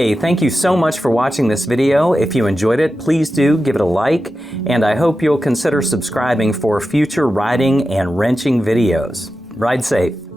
Hey, thank you so much for watching this video. If you enjoyed it, please do give it a like, and I hope you'll consider subscribing for future riding and wrenching videos. Ride safe.